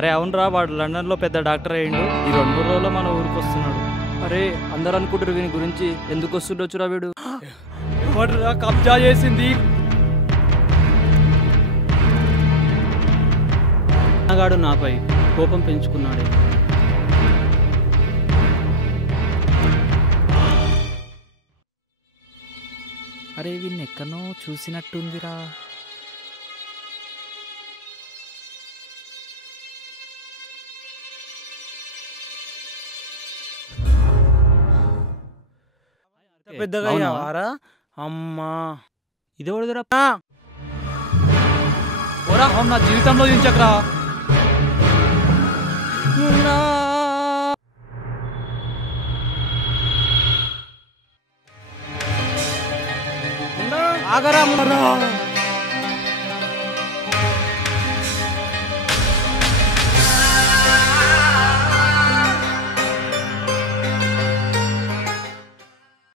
అరే అవునరా, వాడు లండన్లో పెద్ద డాక్టర్ అయ్యిండు. ఈ 2 రోజుల్లో మన ఊరికి వస్తున్నాడు. అరే అందరు అనుకుంటారు వీని గురించి, ఎందుకు వస్తుండొచ్చురా వీడు? ఎవడురా కబ్జా చేసింది? నాగాడు నాపై కోపం పెంచుకున్నాడే. అరే వీన్ని ఎక్కడనో చూసినట్టుందిరా. పెద్దగా అయ్యావారా? అమ్మా ఇదెవడుదురా? ఓరా నా జీవితంలో చూచకరా. ఆగరా